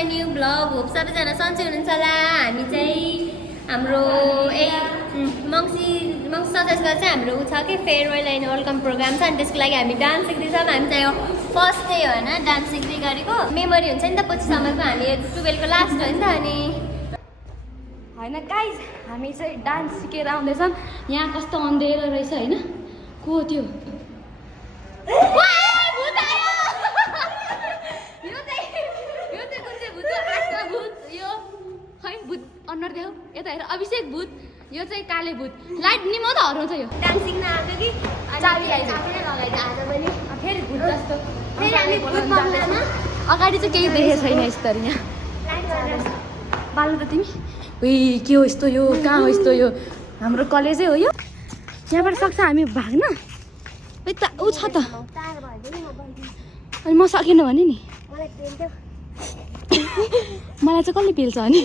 My new blog. Hope सबैजना सन्चै हुनुहुन्छ होला। हामी चाहिँ हाम्रो मङ्सी 27 गते चाहिँ हाम्रो ऊ छ कि फेयरवेल एन्ड वेलकम प्रोग्राम छ अनि त्यसको लागि हामी डान्स सिक्दैछौँ। हामी चाहिँ यो फर्स्ट डे हो होइन डान्स सिक्दै गरेको। मेमोरी हुन्छ नि त पछिसम्मको। हामी 12को लास्ट हो नि त अनि होइन गाइज हामी चाहिँ डान्स सिकेर आउँदैछौँ। यहाँ कस्तो अँधेरो रहेछ होइन। को त्यो अनुहार देऊ यता हेर अभिषेक भूत यो चाहिँ काले भूत लाइट निमो त हराउँछ यो डान्स सिक्न आएको कि चाबी आइदियो लगाइदियो आज पनि फेरि भूत जस्तो फेरि हामी भूत बङ्गलामा अगाडि चाहिँ केही देखेको छैन यस्तरी यहाँ बालु त तिमी उही के हो यस्तो यो कहाँ हो यस्तो यो हाम्रो कलेजै हो यो यहाँबाट सक्छ हामी भाग्न यता ऊ छ त अनि म सकिनँ भने नि मलाई चाहिँ कसले पेल्छ भने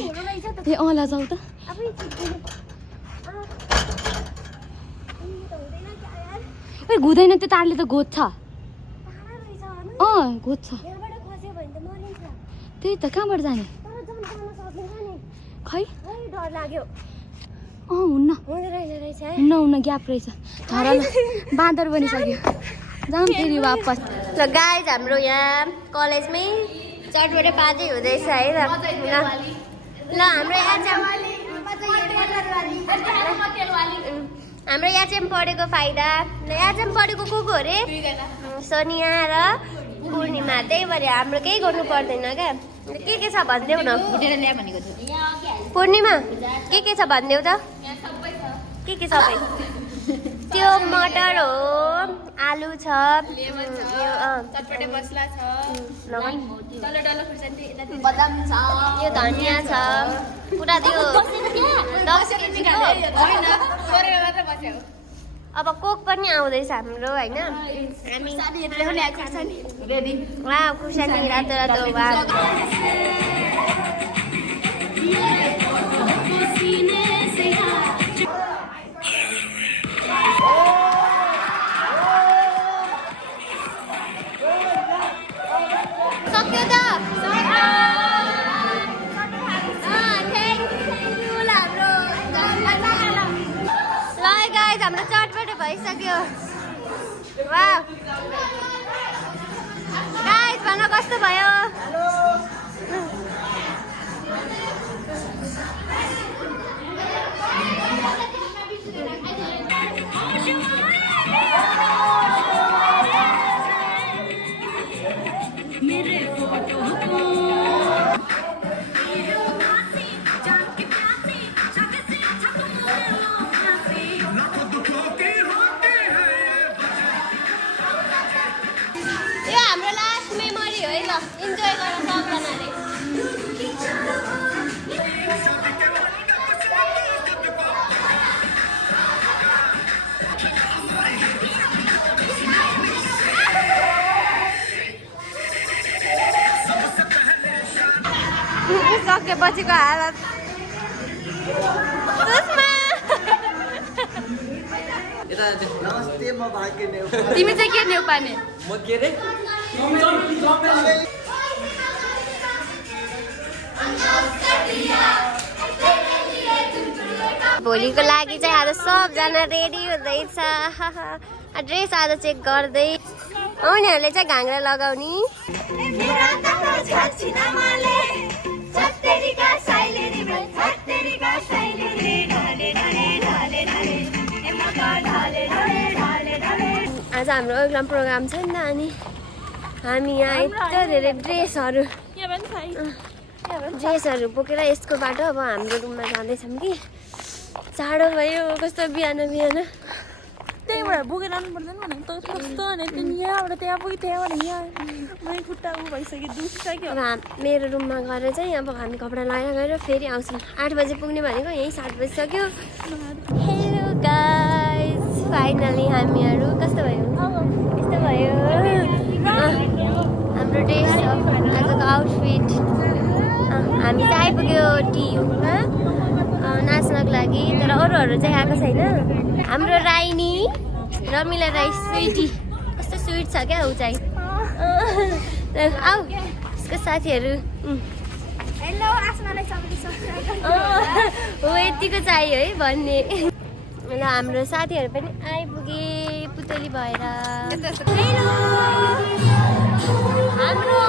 ए अँला जाऊ त ए घुँदैन त्यो तारले त घोज्छ घोज्छ त्यही त कहाँबाट जाने खै डर लाग्यो हुन्न हुन्न ग्याप रहेछ झरालो बाँदर बनिसक्यो जाऊँ फेरि वापस ल गाइज हाम्रो यहाँ कलेजमै चटपटे पार्टी हुँदैछ है ल हाम्रो यहाँ चाहिँ हाम्रो यहाँ चाहिँ पढेको फाइदा यहाँ चाहिँ पढेको को हो अरे सोनिया र पूर्णिमा त्यही भएर हाम्रो केही गर्नु पर्दैन क्या के छ भनिदेऊ न पूर्णिमा के छ भनिदेऊ त के सबै त्यो मटर हो आलु छ चटपटे मसला छ बदाम छ यो धनिया छ पुरा त्यो 10 केजी अब कोक पनि आउँदैछ हाम्रो होइन खुर्सानी रातो रातो हाम्रो चटपटे भइसक्यो वाह गाइस भन कस्तो भयो इन्जोय गर्न सबजनाले सकेपछिको हालत नमस्ते म भाग्य नेउ तिमी चाहिँ के नेउपाने म के रे भोलिको लागि चाहिँ आज सबजना रेडी हुँदैछ ड्रेस आज चेक गर्दै उनीहरूले चाहिँ घाङ्ग्रा लगाउने आज हाम्रो वेलकम प्रोग्राम छ नि त अनि हामी यहाँ यत्रो धेरै ड्रेसहरू बोकेर यसको बाटो अब हाम्रो रुममा जाँदैछौँ कि चाँडो भयो कस्तो बिहान त्यही भएर बोकेर आउनु पर्दैन भनेको त कस्तो भनेको यहाँबाट त्यहाँ पुग्यो त्यहाँबाट यहाँ मै खुट्टा उ भइसक्यो दुखिसक्यो अब मेरो रुममा गएर चाहिँ अब हामी कपडा लगाएर गएर फेरि आउँछौँ 8 बजे पुग्ने भनेको यहीँ 7 बजिसक्यो हेलो गाइस फाइनली हामीहरू कस्तो भयो यस्तो भयो हाम्रो ड्रेस आजको आउटफिट हामी चाहिँ आइपुग्यो टियुमा नाच्नको लागि तर अरूहरू चाहिँ आएको छैन हाम्रो राइनी रमिला राई स्विटी कस्तो स्विट छ क्या ऊ चाहिँ आऊ उसको साथीहरू हेलो आसमालाई सबैले सब्स्क्राइब हो यतिको चाहियो है भन्ने ल हाम्रो साथीहरू पनि आइपुगे पुतली भएर हेलो हाम्रो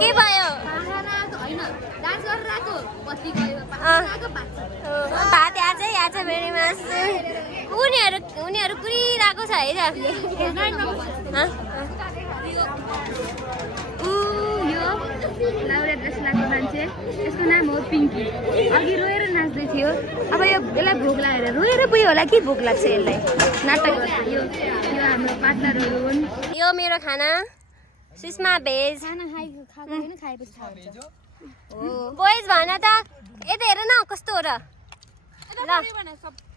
के भयो भात आज भेरी मासु उनीहरू कुरिरहेको छ है लाउरे ड्रेस लगाएको मान्छे यसको नाम हो पिङ्की अघि रोएर नाच्दै थियो अब यसलाई भोक लागेर रोएर पुग्यो होला कि भोक लाग्छ यसलाई नाटक गर्छ यो हाम्रो पार्टनरहरू हुन् यो मेरो खाना सुषमा भेज खाएपछि बोइज भन त यता हेर न कस्तो हो र ल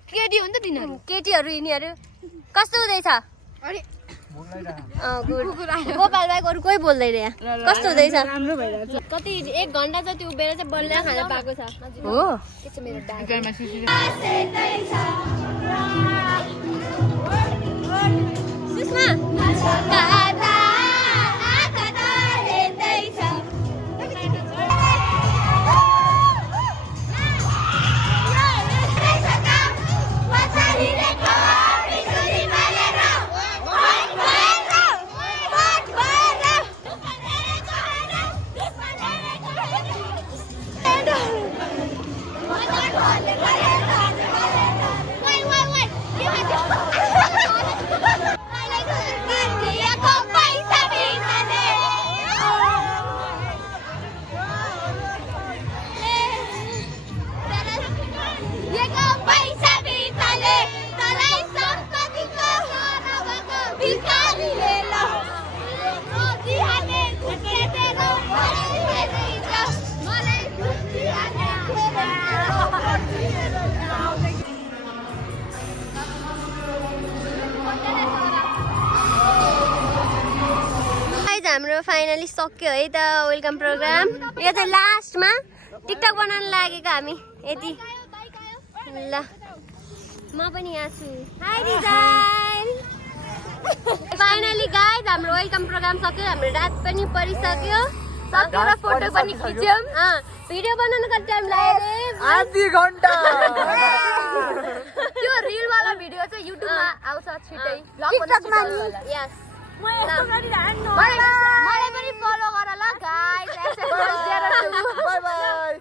केटी हो नि त तिनीहरू केटीहरू यिनीहरू कस्तो हुँदैछ गोपाल भाइ अरू कोही बोल्दैन यहाँ कस्तो हुँदैछ राम्रो भइरहेछ कति 1 घन्टा जति उभिएर चाहिँ बलिया खाना पाएको छ हो सुषमा हाम्रो फाइनली सक्यो है त वेलकम प्रोग्राम यो चाहिँ लास्टमा टिकटक बनाउन लागेको हामी यति ल म पनि यहाँ छु hi design finally guys welcome programme सक्यो हाम्रो रात पनि परिसक्यो सकेर फोटो पनि खिच्यौँ भिडियो बनाउनु कति टाइम लाग्यो आधी घण्टा त्यो रिलवाला भिडियो चाहिँ युट्युबमा आउँछ छिटै टिकटकमा यस मलाई पनि फलो गर ल गाइस बाई बाई